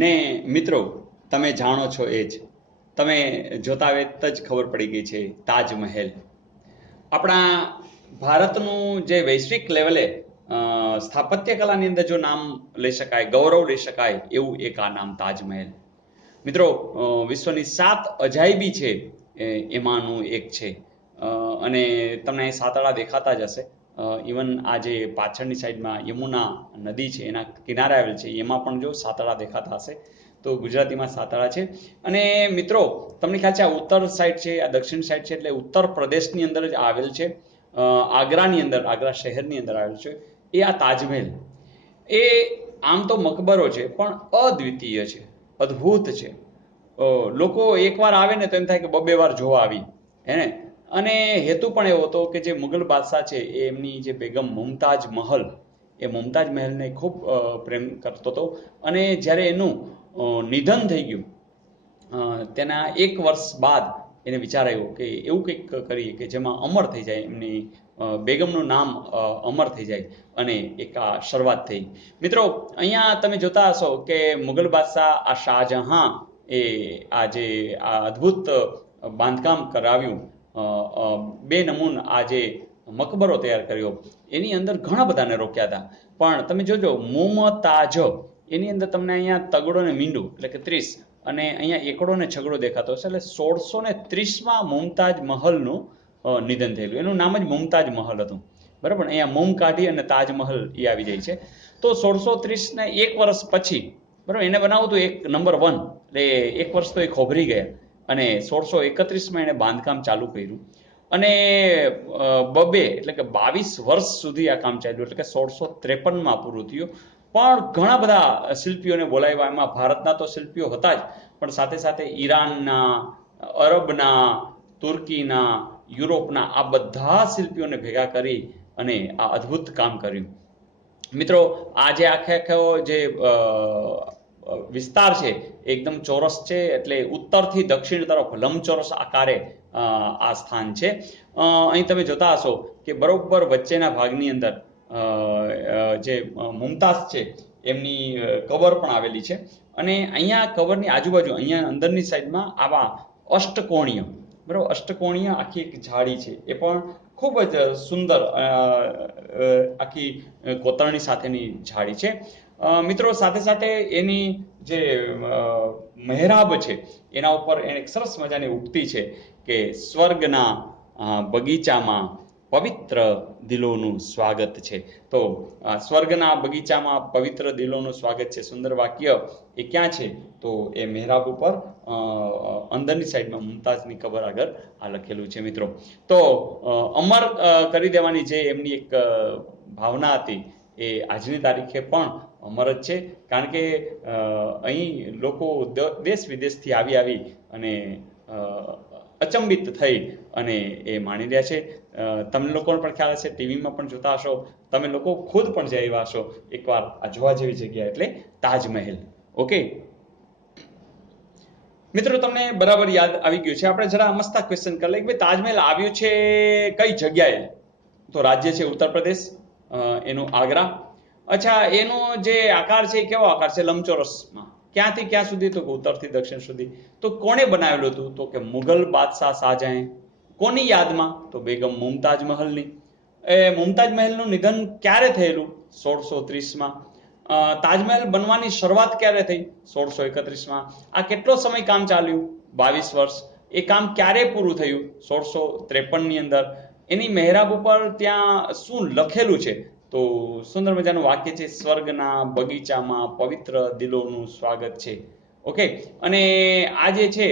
ને મિત્રો, તમે જાણો છો એ જ, તમે જોતા વેત જ ખબર પડી ગઈ છે, તાજમહેલ આપણા ભારતનું જે વૈશ્વિક લેવલે સ્થાપત્ય કલાની અંદર જો નામ લઈ શકાય, ગૌરવ લઈ શકાય એવું એક આ નામ તાજમહેલ. મિત્રો, વિશ્વની 7 અજાયબી છે એમાંનું એક છે. અને તમને અહીં સાતળા દેખાતા જ હશે. ઇવન આ જે પાછળની સાઈડમાં યમુના નદી છે એના કિનારે આવેલ છે એમાં પણ જો સાતળા દેખાતા હશે. તો ગુજરાતીમાં સાતળા છે. અને મિત્રો, તમને ખ્યાલ છે આ ઉત્તર સાઈડ છે, આ દક્ષિણ સાઈડ છે, એટલે ઉત્તર પ્રદેશની અંદર જ આવેલ છે. આગ્રાની અંદર, આગ્રા શહેરની અંદર આવેલ છે એ આ તાજમહેલ. એ આમ તો મકબરો છે પણ અદ્વિતીય છે, અદ્ભુત છે. લોકો એકવાર આવે ને તો એમ થાય કે બબે વાર જોવા આવી, હેને. અને હેતુ પણ એવો હતો કે જે મુગલ બાદશાહ છે એ એમની જે બેગમ મુમતાજ મહલ, એ મુમતાજ મહેલને ખૂબ પ્રેમ કરતો હતો. અને જ્યારે એનું નિધન થઈ ગયું તેના 1 વર્ષ બાદ એને વિચાર આવ્યો કે એવું કંઈક કરીએ કે જેમાં અમર થઈ જાય, એમની બેગમનું નામ અમર થઈ જાય, અને એક આ શરૂઆત થઈ. મિત્રો, અહીંયા તમે જોતા હશો કે મુગલ બાદશાહ આ શાહજહાં એ આ જે આ અદ્ભુત બાંધકામ કરાવ્યું, 2 નમૂન આ જે મકબરો તૈયાર કર્યો, એની અંદર ઘણા બધાને રોક્યા હતા. પણ તમે જોજો, મુમતાજ એની અંદર તમને અહીંયા તગડો ને મીંડું એટલે કે 30, અને અહીંયા એકડો ને છગડો દેખાતો હશે. એટલે 1630માં મુમતાજ મહલનું નિધન થયેલું. એનું નામ જ મુમતાજ મહલ હતું, બરાબર. અહીંયા મુમ કાઢી અને તાજમહલ એ આવી જાય છે. તો 1630 ને 1 વર્ષ પછી, બરાબર, એને બનાવવું હતું 1 નંબર 1, એટલે 1 વર્ષ તો એ ખોભરી ગયા. અને 1631માં એને બાંધકામ ચાલુ કર્યું. અને બબે એટલે કે 22 વર્ષ સુધી આ કામ ચાલ્યું, એટલે કે 1653માં પૂરું થયું. પણ ઘણા બધા શિલ્પીઓને બોલાવ્યા. એમાં ભારતના તો શિલ્પીઓ હતા જ, પણ સાથે સાથે ઈરાનના, અરબના, તુર્કીના, યુરોપના આ બધા શિલ્પીઓને ભેગા કરી અને આ અદ્ભુત કામ કર્યું. મિત્રો, આ જે આખો જે વિસ્તાર છે એકદમ ચોરસ છે, એટલે ઉત્તરથી દક્ષિણ તરફ લંબચોરસ આકારે આ સ્થાન છે. અહીં તમે જોતા હશો કે બરોબર વચ્ચેના ભાગની અંદર જે મુમતાઝ છે એમની કબર પણ આવેલી છે. અને અહીંયા કબરની આજુબાજુ, અહીંયા અંદરની સાઈડમાં આવા અષ્ટકોણીય, બરાબર, અષ્ટકોણીય આખી એક જાળી છે. એ પણ ખૂબ જ સુંદર આખી કોતરણી સાથેની જાળી છે. મિત્રો, સાથે સાથે એની જે મહેરાબ છે એના ઉપર એને એક સરસ મજાની ઉક્તિ છે કે સ્વર્ગના બગીચામાં પવિત્ર દિલોનું સ્વાગત છે. તો સ્વર્ગના બગીચામાં પવિત્ર દિલોનું સ્વાગત છે, સુંદર વાક્ય એ ક્યાં છે? તો એ મહેરાબ ઉપર અંદરની સાઈડમાં મુમતાઝની કબર આગળ આ લખેલું છે. મિત્રો, તો અમર કરી દેવાની જે એમની એક ભાવના હતી એ આજની તારીખે પણ અમર જ છે. કારણ કે અહીં લોકો દેશ વિદેશથી આવી અને અચંબિત થઈ અને એ માણી રહ્યા છે. તમને લોકોને પણ ખ્યાલ હશે, ટીવીમાં પણ જોતા હશો, તમે લોકો ખુદ પણ જઈ આવ્યા હશો એકવાર આ જોવા જેવી જગ્યા એટલે તાજમહેલ. ઓકે મિત્રો, તમને બરાબર યાદ આવી ગયું છે. આપણે જરા મસ્ત ક્વેશ્ચન કરી લઈએ કે તાજમહેલ આવ્યું છે કઈ જગ્યાએ? તો રાજ્ય છે ઉત્તર પ્રદેશ, એનું આગ્રા. અચ્છા, એનો જે આકાર છે એ કેવો આકાર છે? લંબચોરસમાં. ક્યાંથી ક્યાં સુધી? તો ઉત્તરથી દક્ષિણ સુધી. તો કોણે બનાવેલું હતું? તો કે મુગલ બાદશાહ શાહજહાં. કોની યાદમાં? તો બેગમ મુમતાજ મહલની. એ મુમતાજ મહેલનું નિધન ક્યારે થયેલું? 1630માં. તાજમહેલ બનવાની શરૂઆત ક્યારે થઈ? 1631માં. આ કેટલો સમય કામ ચાલ્યું? 22 વર્ષ. એ કામ ક્યારે પૂરું થયું? 1653ની અંદર. એની મહેરાબ ઉપર ત્યાં શું લખેલું છે? તો સુંદર મજાનું વાક્ય છે, સ્વર્ગના બગીચામાં પવિત્ર દિલોનું સ્વાગત છે. ઓકે. અને આ જે છે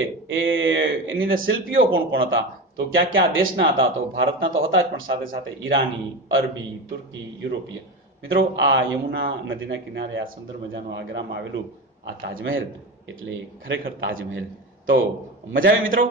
એની અંદર શિલ્પીઓ કોણ કોણ હતા? તો ક્યાં ક્યાં દેશના હતા? તો ભારતના તો હતા જ, પણ સાથે સાથે ઈરાની, અરબી, તુર્કી, યુરોપીય. મિત્રો, આ યમુના નદીના કિનારે આ સુંદર મજાનું આગ્રામાં આવેલું આ તાજમહેલ એટલે ખરેખર તાજમહેલ. તો મજા આવી મિત્રો?